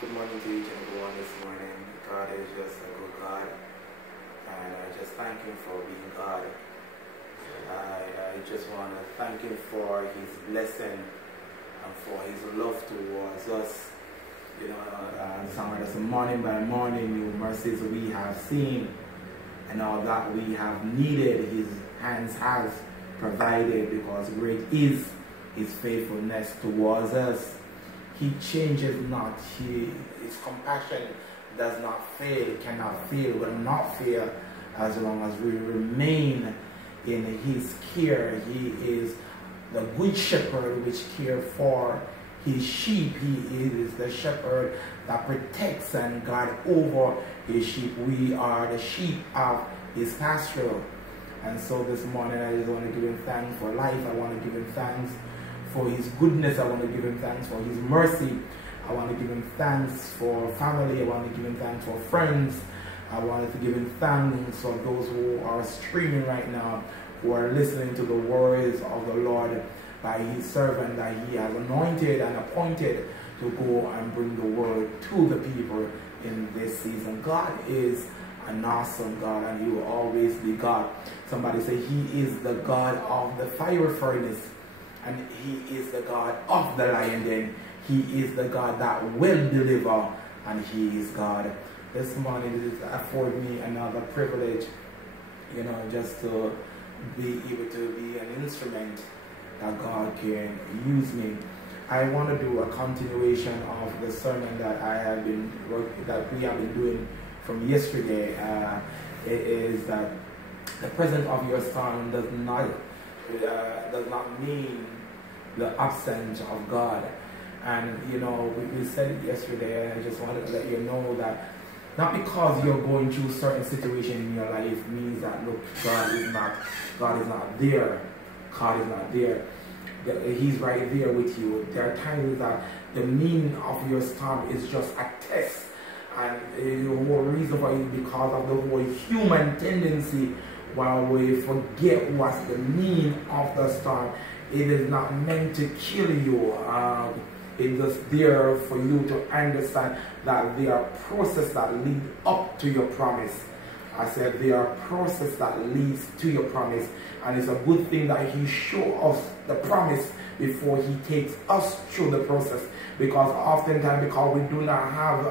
Good morning to each and everyone this morning. God is just a good God, and I just thank Him for being God. I just want to thank Him for His blessing and for His love towards us. You know, somewhere that's morning by morning, new mercies we have seen, and all that we have needed, His hands has provided, because great is His faithfulness towards us. He changes not. His compassion does not fail, cannot fail, will not fail as long as we remain in His care. He is the good shepherd which cares for His sheep. He is the shepherd that protects and guards over His sheep. We are the sheep of His pasture. And so this morning I just want to give Him thanks for life. I want to give Him thanks for His goodness. I want to give Him thanks for His mercy. I want to give Him thanks for family. I want to give Him thanks for friends. I wanted to give Him thanks for those who are streaming right now, who are listening to the words of the Lord by His servant that He has anointed and appointed to go and bring the word to the people in this season. God is an awesome God, and He will always be God. Somebody say He is the God of the fire furnace, and He is the God of the lion den. He is the God that will deliver, and He is God. This morning it affords me another privilege, you know, just to be able to be an instrument that God can use me. I want to do a continuation of the sermon that we have been doing from yesterday. It is that the presence of your Son does not mean the absence of God. And you know, we said it yesterday, and I just wanted to let you know that not because you're going through certain situation in your life means that, look, God is not there. God is not there. He's right there with you. There are times that the meaning of your storm is just a test, and the whole reason for it is because of the whole human tendency. While we forget what's the meaning of the storm, it is not meant to kill you. It's just there for you to understand that there are processes that lead up to your promise. I said there are processes that leads to your promise, and it's a good thing that He shows us the promise before He takes us through the process. Because oftentimes, because we do not have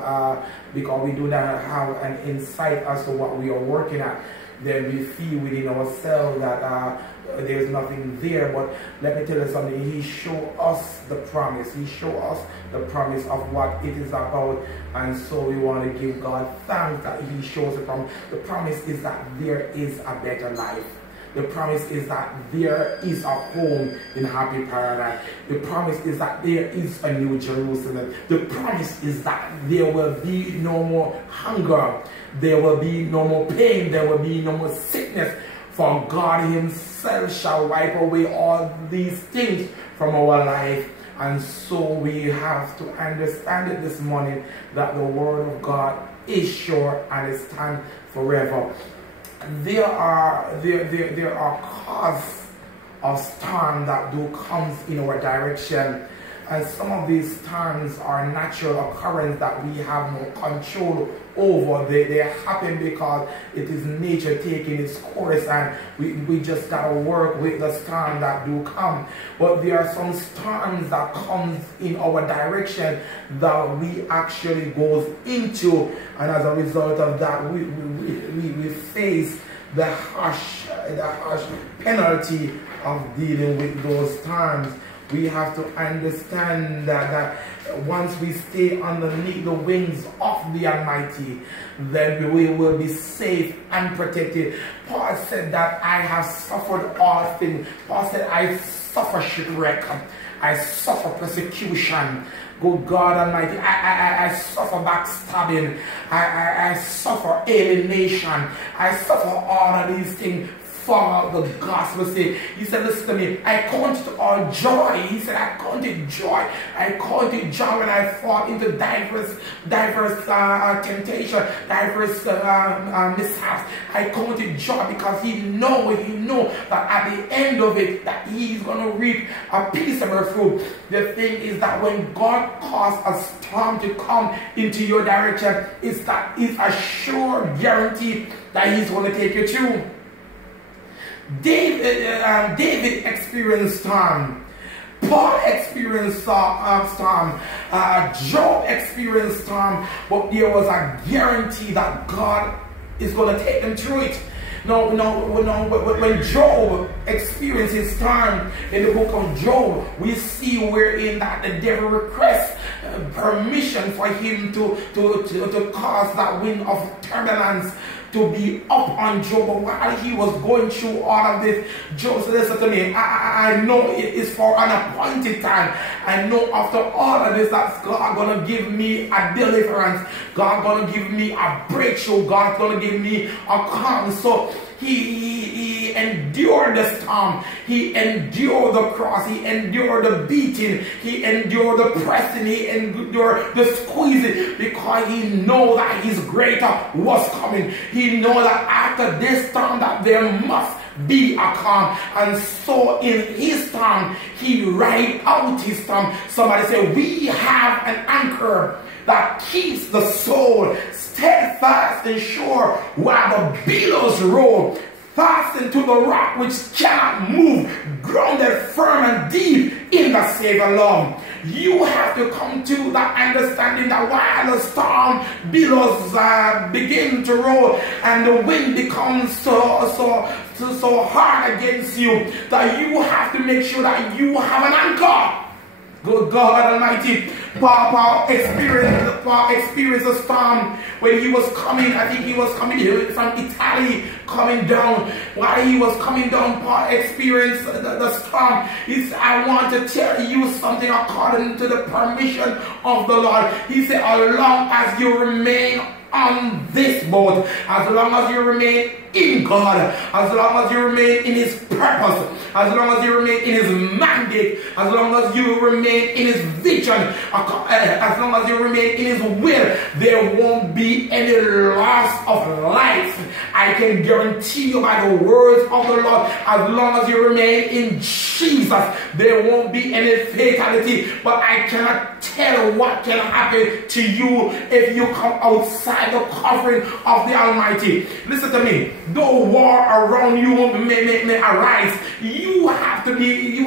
an insight as to what we are working at, then we feel within ourselves that there's nothing there. But let me tell you something. He showed us the promise. He showed us the promise of what it is about. And so we want to give God thanks that He shows the promise. The promise is that there is a better life. The promise is that there is a home in happy paradise. The promise is that there is a new Jerusalem. The promise is that there will be no more hunger. There will be no more pain. There will be no more sickness. For God Himself shall wipe away all these things from our life. And so we have to understand it this morning that the Word of God is sure and it stands forever. There are causes of storm that do comes in our direction, and some of these storms are natural occurrence that we have no control over. They happen because it is nature taking its course, and we just gotta work with the storm that do come. But there are some storms that comes in our direction that we actually goes into, and as a result of that, we face the harsh penalty of dealing with those storms. We have to understand that once we stay underneath the wings of the Almighty, then we will be safe and protected. Paul said that I have suffered all things. Paul said, I suffer shipwreck. I suffer persecution. Good God Almighty, I suffer backstabbing. I suffer alienation. I suffer all of these things for the gospel's sake. He said, listen to me, I count it all joy. He said, I count it joy. I count it joy when I fall into diverse temptation, diverse mishaps. I count it joy because he know that at the end of it, that he's going to reap a peaceable fruit. The thing is that when God caused a storm to come into your direction, it's a sure guarantee that he's going to take you through. David experienced storm. Paul experienced storm. Job experienced storm. But there was a guarantee that God is going to take them through it. No, when Job experienced his storm in the book of Job, we see wherein that the devil requests permission for him to cause that wind of turbulence to be up on Job. But while he was going through all of this, Job said, listen to me, I know it is for an appointed time. I know after all of this that God going to give me a deliverance. God going to give me a breakthrough. God going to give me a calm. So he endured the storm. He endured the cross. He endured the beating. He endured the pressing. He endured the squeezing because he knew that his greater was coming. He knew that after this storm that there must be a calm. And so in his storm, he ride out his storm. Somebody say, we have an anchor that keeps the soul steadfast and sure while the billows roll, fastened to the rock which cannot move, grounded firm and deep in the Savior love. You have to come to that understanding that while the storm billows begin to roll and the wind becomes so hard against you, that you have to make sure that you have an anchor. Good God Almighty. Paul experienced a storm when he was coming. I think he was coming from Italy, coming down. While he was coming down, Paul experienced the storm. He said, I want to tell you something according to the permission of the Lord. He said, as long as you remain on this boat, as long as you remain in God, as long as you remain in his purpose, as long as you remain in his mandate, as long as you remain in his vision, as long as you remain in his will, there won't be any loss of life. I can guarantee you by the words of the Lord, as long as you remain in Jesus, there won't be any fatality. But I cannot tell what can happen to you if you come outside the covering of the Almighty. Listen to me. Though war around you may arise, you have to be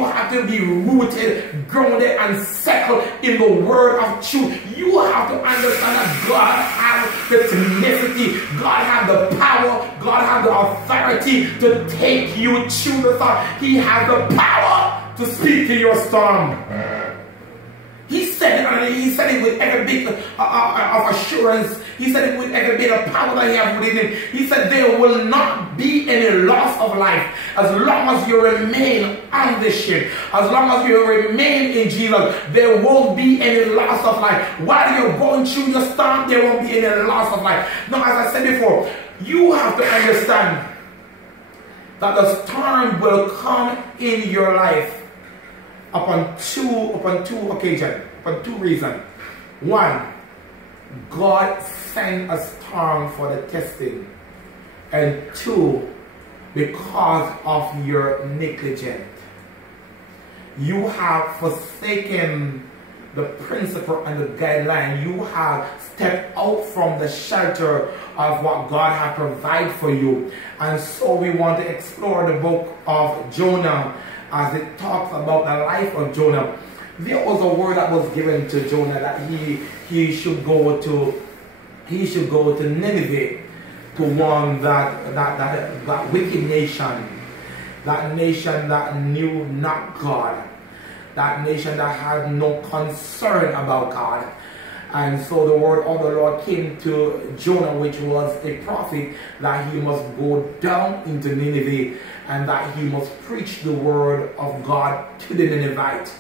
rooted, grounded, and settled in the word of truth. You have to understand that God has the tenacity, God has the power, God has the authority to take you through the storm. He has the power to speak to your storm. He said it with every bit of assurance. He said it with every bit of power that he has within him. He said there will not be any loss of life as long as you remain on this ship. As long as you remain in Jesus, there won't be any loss of life. While you're going through your storm, there won't be any loss of life. Now, as I said before, you have to understand that the storm will come in your life upon two occasions, upon two reasons. One, God sent a storm for the testing. And two, because of your negligence. You have forsaken the principle and the guideline. You have stepped out from the shelter of what God has provided for you. And so we want to explore the book of Jonah as it talks about the life of Jonah. There was a word that was given to Jonah that he should go to Nineveh, to warn that wicked nation, that nation that knew not God, that nation that had no concern about God. And so the word of the Lord came to Jonah, which was a prophet, that he must go down into Nineveh and that he must preach the word of God to the Ninevites.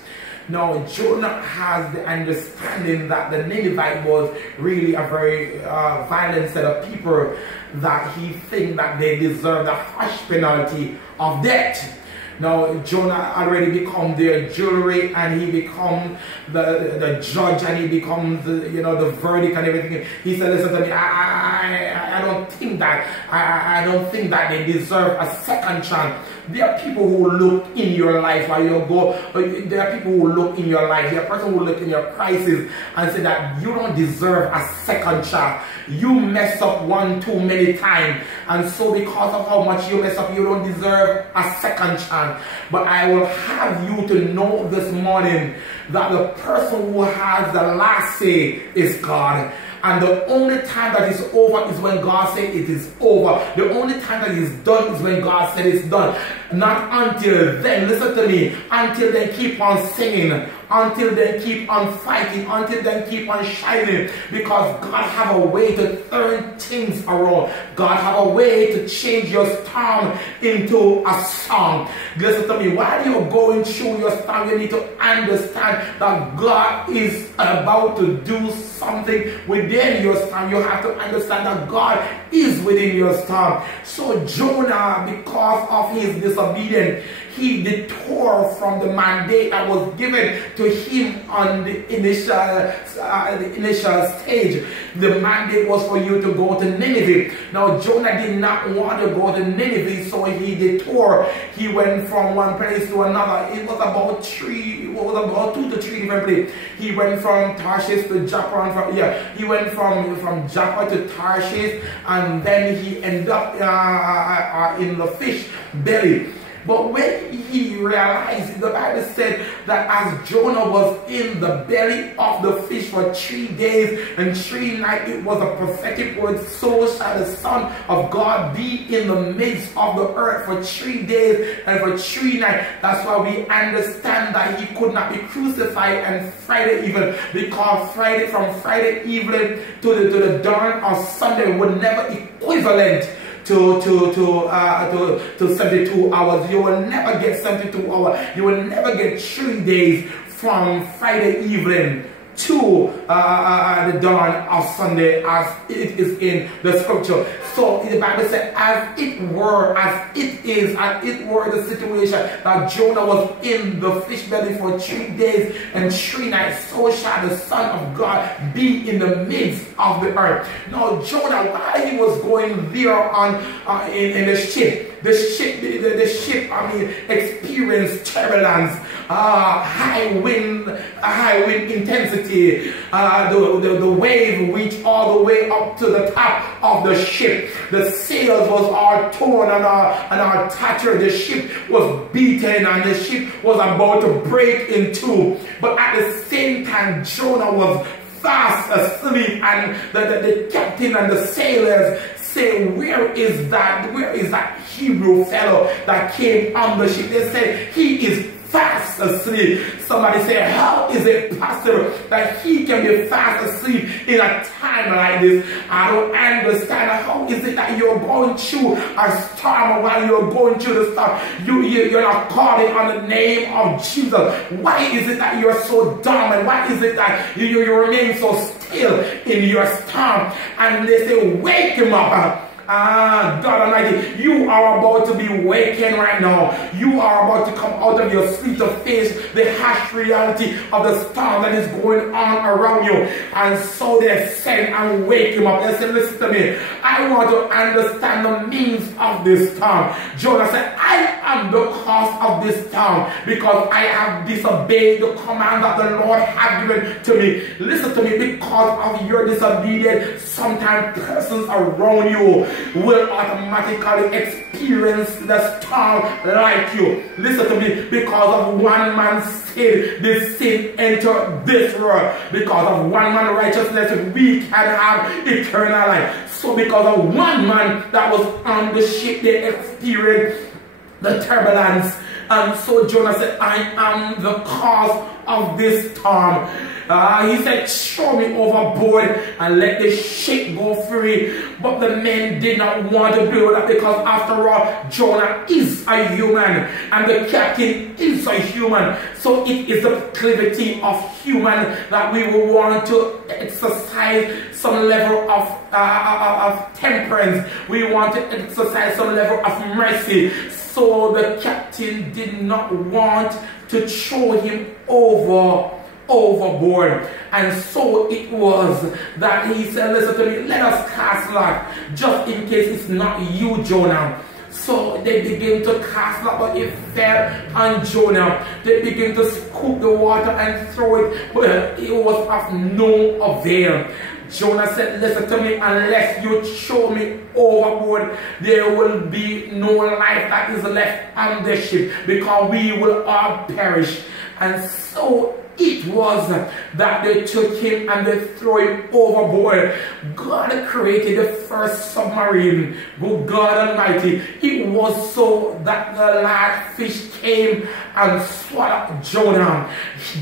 Now, Jonah has the understanding that the Ninevite was really a very violent set of people, that he thinks that they deserve the harsh penalty of death. Now, Jonah already become their jury, and he becomes the judge, and he becomes the verdict and everything. He said, listen to me, I don't think that I don't think that they deserve a second chance. There are people who look in your life while you go. There are people who look in your life. There are person who look in your crisis and say that you don't deserve a second chance. You mess up one too many times, and so because of how much you mess up, you don't deserve a second chance. But I will have you to know this morning that the person who has the last say is God. And the only time that it's over is when God said it is over. The only time that it's done is when God said it's done. Not until then. Listen to me. Until they keep on singing. Until they keep on fighting. Until they keep on shining. Because God have a way to turn things around. God have a way to change your storm into a song. Listen to me. While you're going through your storm, you need to understand that God is about to do something within your storm. You have to understand that God is within your storm. So Jonah, because of his disobedience, he detoured from the mandate that was given to him on the initial stage. The mandate was for you to go to Nineveh. Now Jonah did not want to go to Nineveh, so he detoured. He went from one place to another. It was about 2 to 3 different places. He went from Tarshish to Joppa, and he went from Joppa to Tarshish, and then he ended up in the fish belly. But when he realized, the Bible said that as Jonah was in the belly of the fish for 3 days and 3 nights, it was a prophetic word, so shall the Son of God be in the midst of the earth for 3 days and for 3 nights. That's why we understand that he could not be crucified on Friday evening, because from Friday evening to the dawn of Sunday would never equivalent to 72 hours. You will never get 72 hours. You will never get 3 days from Friday evening to the dawn of Sunday, as it is in the scripture. So the Bible said, as it were the situation that Jonah was in the fish belly for 3 days and 3 nights, so shall the Son of God be in the midst of the earth. Now Jonah, while he was going there in the ship, experienced turbulence, high wind intensity. The wave reached all the way up to the top of the ship. The sails was all torn and all tattered. The ship was beaten and the ship was about to break in two. But at the same time, Jonah was fast asleep, and the captain and the sailors say, where is that Hebrew fellow that came on the ship? They said, he is fast asleep. Somebody say, how is it possible that he can be fast asleep in a time like this? I don't understand. How is it that you're going through a storm, or while you're going through the storm, you're not calling on the name of Jesus? Why is it that you're so dumb? And why is it that you remain so still in your storm? And they say, wake him up. God Almighty, you are about to be wakened right now. You are about to come out of your sleep to face the harsh reality of the storm that is going on around you. And so they said, and wake him up. They said, listen to me, I want to understand the means of this storm. Jonah said, I am the cause of this storm because I have disobeyed the command that the Lord has given to me. Listen to me, because of your disobedience, sometimes persons around you will automatically experience the storm like you. Listen to me, because of one man's sin, this sin entered this world. Because of one man's righteousness, we can have eternal life. So because of one man that was on the ship, they experienced the turbulence And so Jonah said, I am the cause of this storm. He said, throw me overboard and let the ship go free. But the men did not want to do that, because after all, Jonah is a human and the captain is a human. So it is the proclivity of human that we will want to exercise some level of temperance. We want to exercise some level of mercy. So the captain did not want to throw him overboard. And so it was that he said, listen to me, let us cast lot, just in case it's not you, Jonah. So they begin to cast lot, but it fell on Jonah. They begin to scoop the water and throw it, but it was of no avail. Jonah said, listen to me, unless you throw me overboard, there will be no life that is left on the ship, because we will all perish. And so it was that they took him and they threw him overboard. God created the first submarine. Good God Almighty. It was so that the large fish came and swallowed Jonah.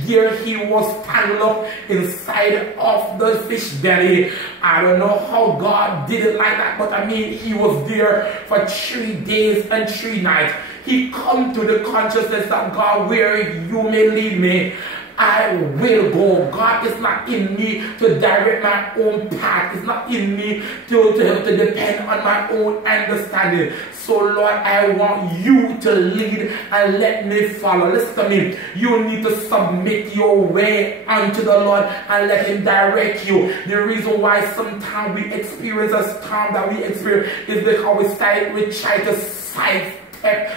There he was tangled up inside of the fish belly. I don't know how God did it like that, but I mean, he was there for 3 days and 3 nights. He come to the consciousness that God, where you may lead me, I will go. God is not in me to direct my own path. It's not in me to depend on my own understanding. So Lord, I want you to lead and let me follow. Listen to me. You need to submit your way unto the Lord and let him direct you. The reason why sometimes we experience a storm that we experience is because we try to sidestep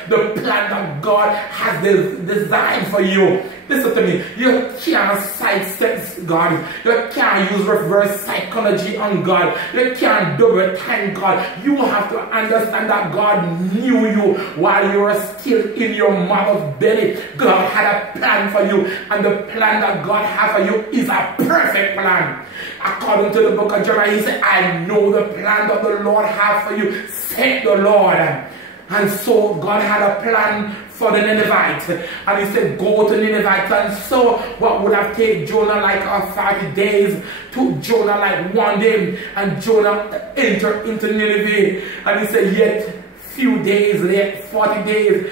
the plan that God has designed for you. Listen to me. You can't sidestep God. You can't use reverse psychology on God. You can't double time God. You have to understand that God knew you while you were still in your mother's belly. God had a plan for you, and the plan that God has for you is a perfect plan. According to the book of Jeremiah, he said, I know the plan that the Lord has for you, said the Lord. And so God had a plan for the Ninevites. And he said, go to Ninevites. And so what would have taken Jonah like 30 days took Jonah like 1 day. And Jonah entered into Nineveh. And he said, yet few days, yet 40 days,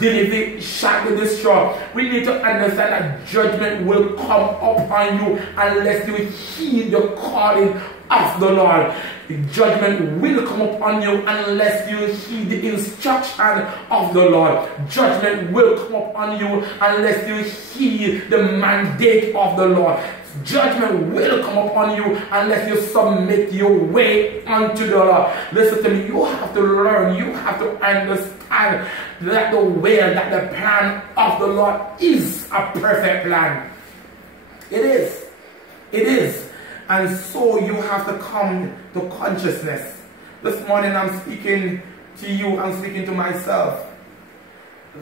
Nineveh shall be destroyed. We need to understand that judgment will come upon you unless you heed the calling of the Lord. The judgment will come upon you unless you heed the instruction of the Lord. Judgment will come upon you unless you heed the mandate of the Lord. Judgment will come upon you unless you submit your way unto the Lord. Listen to me, you have to learn, you have to understand that the way, that the plan of the Lord is a perfect plan. It is. It is. And so you have to come to consciousness. This morning I'm speaking to you, I'm speaking to myself,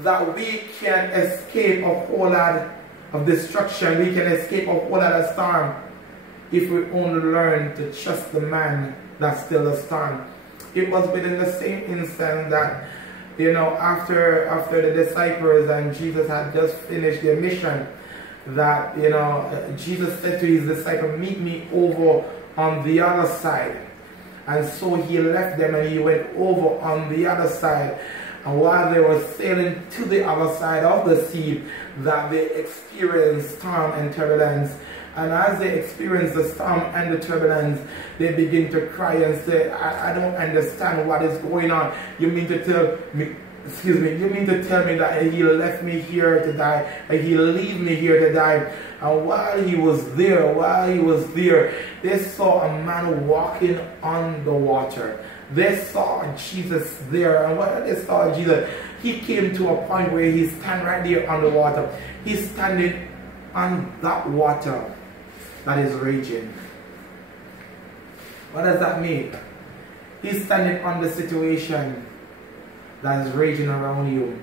that we can escape a whole lot of destruction. We can escape a whole lot of storm if we only learn to trust the man that's still a storm. It was within the same instant that, you know, after the disciples and Jesus had just finished their mission, that, you know, Jesus said to his disciple, meet me over on the other side. And so he left them and he went over on the other side. And while they were sailing to the other side of the sea, that they experienced storm and turbulence. And as they experienced the storm and the turbulence, they begin to cry and say, I don't understand what is going on. You mean to tell me, excuse me, you mean to tell me that he left me here to die, and he leave me here to die? And while he was there, they saw a man walking on the water. They saw Jesus there, and when they saw Jesus, he came to a point where he stand right there on the water. He's standing on that water that is raging. What does that mean? He's standing on the situation that is raging around you.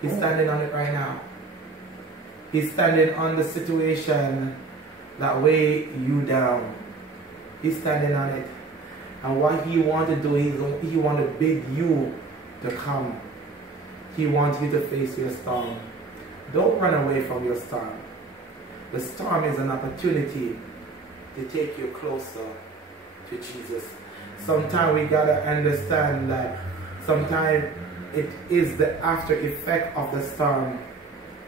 He's standing on it right now. He's standing on the situation that weigh you down. He's standing on it. And what he wants to do is he wants to bid you to come. He wants you to face your storm. Don't run away from your storm. The storm is an opportunity to take you closer to Jesus. Sometimes we gotta understand that sometimes it is the after effect of the storm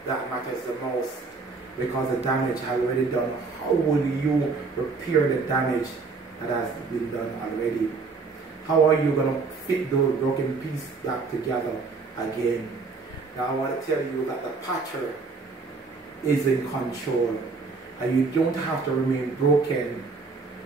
that matters the most, because the damage has already done. How would you repair the damage that has been done already? How are you going to fit those broken pieces back together again? Now I want to tell you that the potter is in control, and you don't have to remain broken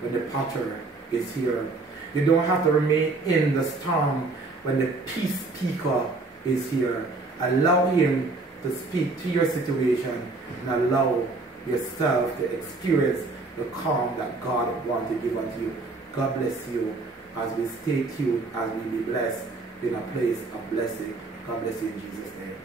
when the potter is here. You don't have to remain in the storm when the peace speaker is here. Allow him to speak to your situation and allow yourself to experience the calm that God wants to give unto you. God bless you as we stay tuned, as we be blessed in a place of blessing. God bless you in Jesus' name.